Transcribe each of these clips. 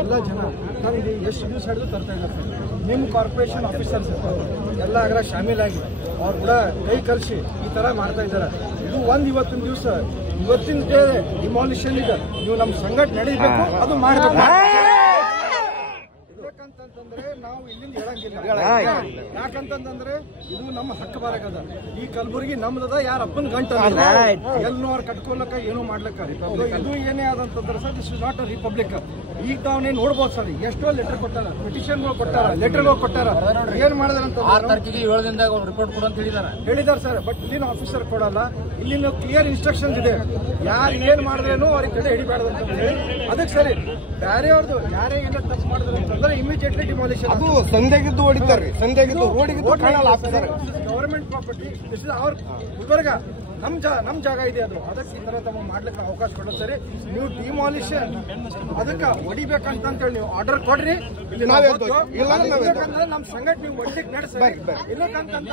ಎಲ್ಲ ಜನ ನಮಗೆ ಎಷ್ಟು ದಿವಸ ಹಿಡಿದು ತರ್ತಾ ಇದ್ದಾರೆ ಸರ್. ನಿಮ್ಮ ಕಾರ್ಪೊರೇಷನ್ ಆಫೀಸರ್ಸ್ ಎಲ್ಲ ಅದರ ಶಾಮೀಲಾಗಿ ಅವ್ರು ಕೂಡ ಕೈ ಕಲಿಸಿ ಈ ಥರ ಮಾಡ್ತಾ ಇದ್ದಾರೆ. ಇದು ಇವತ್ತಿನ ದಿವಸ ಇವತ್ತಿನ ಡೇ ಡಿಮಾಲಿಷನ್ ಇದೆ. ನೀವು ನಮ್ಮ ಸಂಘಟ ನಡೀಬೇಕು, ಅದು ಮಾಡಬೇಕು. ಯಾಕಂತಂದ್ರೆ ನಾವು ಇಲ್ಲಿಂದ ಹೇಳಂಗಿಲ್ಲ. ಯಾಕಂತಂದ್ರೆ ಇದು ನಮ್ಮ ಹಕ್ಕು ಬರಕದ. ಈ ಕಲಬುರಗಿ ನಮ್ದದ, ಯಾರ ಅಪ್ಪನ ಗಂಟ ಎಲ್ಲೂ ಅವ್ರು ಕಟ್ಕೊಳಕ ಏನೂ ಮಾಡ್ಲಕ್ಕ. ಇದು ಏನೇ ಆದಂತಂದ್ರೆ sir, this is not a republic. ಈಗ ತಾವನೇ ನೋಡ್ಬೋದು ಸರ್, ಎಷ್ಟೋ ಲೆಟರ್ ಕೊಟ್ಟಾರ, ಪಿಟಿಷನ್ಗಳು ಕೊಟ್ಟಾರ, ಲೆಟರ್ಗಳು ಕೊಟ್ಟಾರ. ಏನ್ ಮಾಡಿದ್ರಂತ 6 ತಾರೀಕಿಗೆ 7 ದಿನದಾಗ ರಿಪೋರ್ಟ್ ಕೊಡು ಅಂತ ಹೇಳಿದಾರೆ ಸರ್. ಬಟ್ ಇಲ್ಲಿನ ಆಫೀಸರ್ ಕೊಡಲ್ಲ. ಇಲ್ಲಿನ ಕ್ಲಿಯರ್ ಇನ್ಸ್ಟ್ರಕ್ಷನ್ಸ್ ಇದೆ, ಯಾರು ಏನ್ ಮಾಡಿದ್ರೇನು ಅವ್ರಿಗೆ ಕಡೆ ಹಿಡಿಬಾರ್ದು ಅಂತ ಹೇಳಿ. ಅದಕ್ಕೆ ಸರಿ ಬೇರೆ ಅವ್ರದ್ದು ಯಾರೇ ಏನ ತಪ್ಪು ಮಾಡಿದ್ರು ಅಂತಂದ್ರೆ ಇಮಿಡಿಯೇಟ್ಲಿ ಡಿಮಾಲಿಷನ್. ಅದು ಸಂದೇಗಿದ್ದು ಹೊಡಿತಾರ್ರಿ, ಸಂದೇಗಿದ್ದು ರೋಡಿಗಿದ್ದು ಕಾಣಲ್ಲ ಆಫೀಸರ್. ಗವರ್ಮೆಂಟ್ ಪ್ರಾಪರ್ಟಿ, ಅವ್ರ ಗುಲ್ಬರ್ಗ ನಮ್ ಜಾಗ ಇದೆ. ಅದು ಅದಕ್ಕೆ ಈ ತರ ತಮ್ಮ ಮಾಡ್ಲಿಕ್ಕೆ ಅವಕಾಶ ಕೊಡೋದು ಸರಿ. ನೀವು ಡಿಮಾಲಿಷನ್ ಅದಕ್ಕೆ ಹೊಡಿಬೇಕಂತ ಹೇಳಿ ನೀವು ಆರ್ಡರ್ ಕೊಡ್ರಿ. ಇಲ್ಲಿ ಇಲ್ಲಂದ್ರೆ ನಮ್ ಸಂಘಟ ನೀವು ಹೊಡ್ಲಿಕ್ಕೆ ನಡೆಸಿ. ಇಲ್ಲಕ್ಕಂತಂದ್ರೆ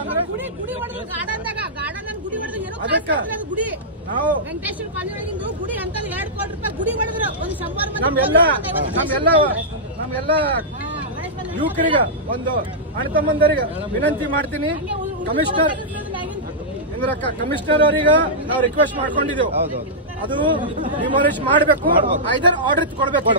ಅದಕ್ಕೆ ನಾವು ನಮ್ಮೆಲ್ಲ ಯುವಕರಿಗೆ ಒಂದು ಅಣ್ಣ-ತಮ್ಮಂದರಿಗೆ ವಿನಂತಿ ಮಾಡ್ತೀನಿ. ಕಮಿಷನರ್ ಅವರಿಗೆ ನಾವು ರಿಕ್ವೆಸ್ಟ್ ಮಾಡ್ಕೊಂಡಿದ್ದೇವೆ, ಅದು ಡಿಮಾಲಿಷ್ ಮಾಡಬೇಕು, ಐದರ್ ಆರ್ಡರ್ ಕೊಡ್ಬೇಕು.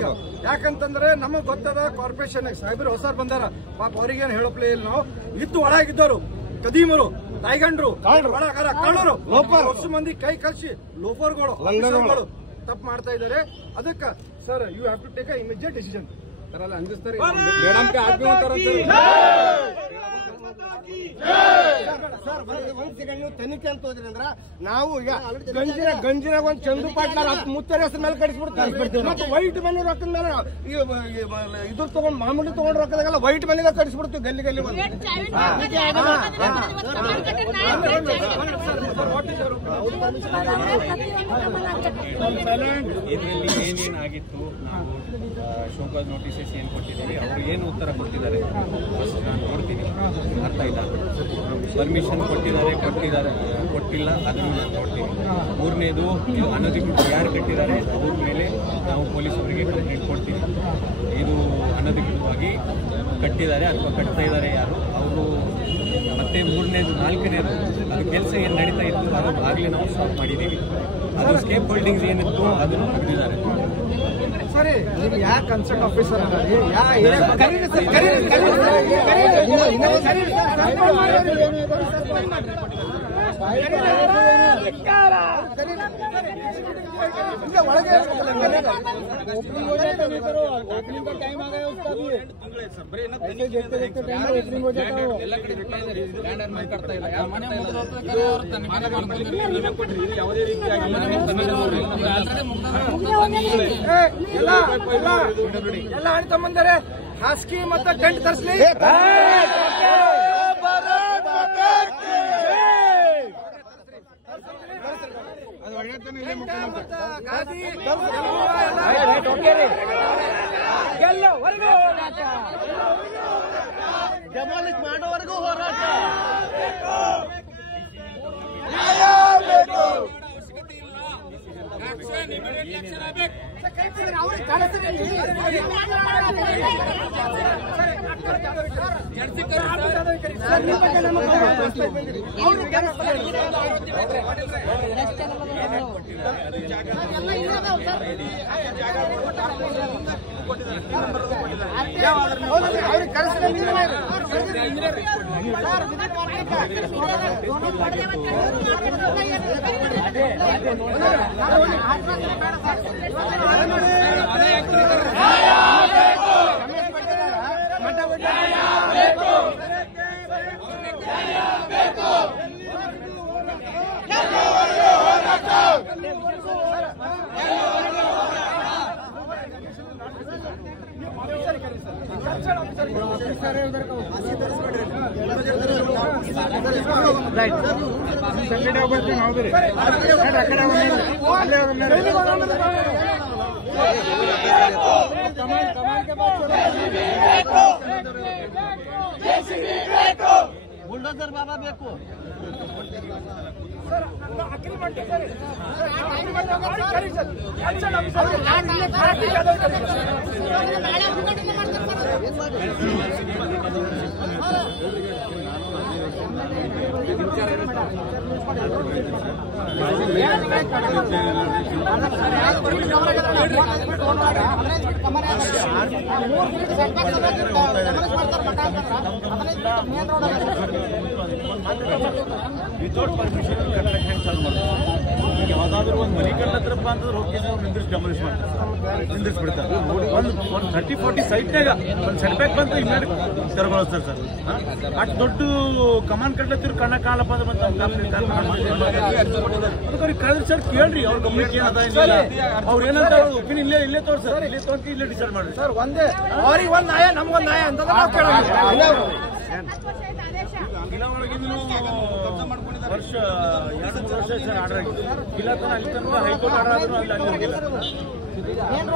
ಯಾಕಂತಂದ್ರೆ ನಮಗ್ ಗೊತ್ತದ ಕಾರ್ಪೊರೇಷನ್ ಸಾಹೇಬರು ಹೊಸರು ಬಂದಾರ, ಪಾಪ ಅವ್ರಿಗೇನು ಹೇಳಪ್ಲೇ ಇಲ್ಲ. ನಾವು ಇದ್ದು ಒಳಗಿದ್ದವರು ಕದೀಮರು, ತಾಯ್ಗಂಡ್ರು, ಒಳಗಾರ ಕಾಣೋರು, ವರ್ಷ ಮಂದಿ ಕೈ ಕಲ್ಸಿ ಲೋಫರ್ಗಳು ತಪ್ಪು ಮಾಡ್ತಾ ಇದ್ದಾರೆ. ಅದಕ್ಕೆ sir, you have to take a immediate decision. ಅಂದಿಸ್ತಾರೆ ಸರ್, ಒಂದ್ ಸೆಕೆಂಡ್ ನೀವು ತನಿಖೆ ಅಂತ ಹೋದ್ರಿ ಅಂದ್ರ ನಾವು ಈಗ ಗಂಜಿನ ಒಂದ್ ಚಂದು ಪಾಟ್ಲಾರ ಮುತ್ತರ ಹೆಸರು ಮೇಲೆ ಕಡಿಸ್ಬಿಡ್ತೀವಿ. ಮತ್ತೆ ವೈಟ್ ಮನೆ ರೊಕ್ಕದ ಮೇಲೆ ಇದ್ರ ತಗೊಂಡ್ ಮಾಮೂಲಿ ತಗೊಂಡ್ ರೊಕ್ಕದಾಗೆಲ್ಲ ವೈಟ್ ಮನೆಗೆ ಕಡಿಸ್ಬಿಡ್ತೀವಿ ಗಲ್ಲಿ ಗಲ್ಲಿ. ಇದರಲ್ಲಿ ಏನೇನಾಗಿತ್ತು, ಶೋಕಾಸ್ ನೋಟಿಸಸ್ ಏನ್ ಕೊಟ್ಟಿದ್ದೀವಿ, ಅವರು ಏನು ಉತ್ತರ ಕೊಟ್ಟಿದ್ದಾರೆ ನಾನು ನೋಡ್ತೀನಿ. ಅರ್ಥ ಇಲ್ಲ, ಪರ್ಮಿಷನ್ ಕೊಟ್ಟಿಲ್ಲ ಅದನ್ನು ನಾನು ನೋಡ್ತೀನಿ. ಮೂರನೇದು, ಇದು ಅನಧಿಕೃತ ಯಾರು ಕಟ್ಟಿದ್ದಾರೆ ಅವ್ರ ಮೇಲೆ ನಾವು ಪೊಲೀಸರಿಗೆ ಕಂಪ್ಲೇಂಟ್ ಕೊಡ್ತೀವಿ. ಇದು ಅನಧಿಕೃತವಾಗಿ ಕಟ್ಟಿದ್ದಾರೆ ಅಥವಾ ಕಟ್ತಾ ಇದ್ದಾರೆ ಯಾರು ಅವರು. ಮತ್ತೆ ಮೂರನೇದು, ನಾಲ್ಕನೇದು, ಅದು ಕೆಲಸ ಏನು ನಡೀತಾ ಇತ್ತು ಅದು ಆಗಲೇ ನಾವು ಸ್ಟಾಪ್ ಮಾಡಿದ್ದೀವಿ. ಅದು ಸ್ಕೇಪ್ ಹೋಲ್ಡಿಂಗ್ಸ್ ಏನಿತ್ತು ಅದನ್ನು ತೆಗೆದಿದ್ದಾರೆ. ಸರಿ, ನೀವು ಯಾವ ಕನ್ಸರ್ಟ್ ಆಫೀಸರ್ ओपनिंग का टाइम आ गया उसका भी ऐसे देखते देखते टाइम ओपनिंग हो जाता है. ಎಲ್ಲ ಕಡೆ ಲ್ಯಾಂಡರ್ ಮೇಲೆ ಕಟ್ತಾ ಇಲ್ಲ, ಯಾರು ಮನೆ ಯಾವುದೇ ರೀತಿಯಾಗಿ ಎಲ್ಲ ಅಣ್ಣ ತಮ್ಮಂದರೆ ಹಾಸಿಗೆ ಮತ್ತೆ ಟೆಂಟ್ ತರಿಸಲಿ. ಡೆಮಾಲಿಷ್ ಮಾಡೋವರೆಗೂ ಹೋರಾಟ. JCB ಬುಲ್ಡೋಸರ್ ಬಾಬಾ ಬೇಕು. ಅಗ್ರಿಮೆಂಟ್ ವಿತೌಟ್ ಪರ್ಮಿಷನ್ ಕನ್ಸ್ಟ್ರಕ್ಷನ್ ಚಾಲು ಮಾಡ್ತಾರೆ. ಈಗ ಯಾವ್ದಾದ್ರು ಒಂದು ಮನೆ ಕಟ್ಟತ್ರಪ್ಪ ಅಂತಂದ್ರೆ ಹೋಗಿ ಅವ್ರು ಡೆಮಾಲಿಷ್ ಮಾಡ್ತಾರೆ, ನಿಂದಿಸ್ಬಿಡ್ತಾರೆ. ಒಂದು 30-40 ಸೈಟ್ನಾಗ ಒಂದು ಸೆಟ್ ಬ್ಯಾಕ್ ಬಂತು ಇಮ್ಮಿಡಿಯೇಟ್ ತೆರಗೊಳಿಸ್ತಾರೆ ಸರ್. ಅಷ್ಟು ದೊಡ್ಡ ಕಮಾನ್ ಕಟ್ಲತ್ತಿರು ಕಣ್ಣ ಕಾಣಪ್ಪ ಅಂದ್ರೆ ಅವ್ರಿಗೆ ಕಳೆದ್ರೆ ಸರ್ ಕೇಳ್ರಿ ಅವ್ರ ಗಮನಕ್ಕೆ ಏನದ ಅವ್ರು ಏನಂತ ಒಪಿನಿಯನ್ ಇಲ್ಲೇ ತೋರ್ಸರ್, ಇಲ್ಲೇ ತೋರಿಸಿ ಇಲ್ಲೇ ಡಿಸೈಡ್ ಮಾಡ್ರಿ ಸರ್. ಒಂದೇ ಅವ್ರಿಗೆ ಒಂದ್ ನ್ಯಾಯ ನಮ್ಗೊಂದ್ ನ್ಯಾಯ ಅಂತ ನಾವು ಕೇಳೋಣ. ಇಲ್ಲ ಒಳಗಿಂದು ವರ್ಷ 2-3 ವರ್ಷ ಸರ್ ಆರ್ಡರ್ ಆಗಿದೆ. ಇಲ್ಲ ತನ ಅಲ್ಲಿ ತನಕ ಹೈಕೋರ್ಟ್ ಆರ್ಡರ್ ಆದ್ರೂ ಅಲ್ಲಿ ಹೋಗಿಲ್ಲ. ಟೆಂಟ್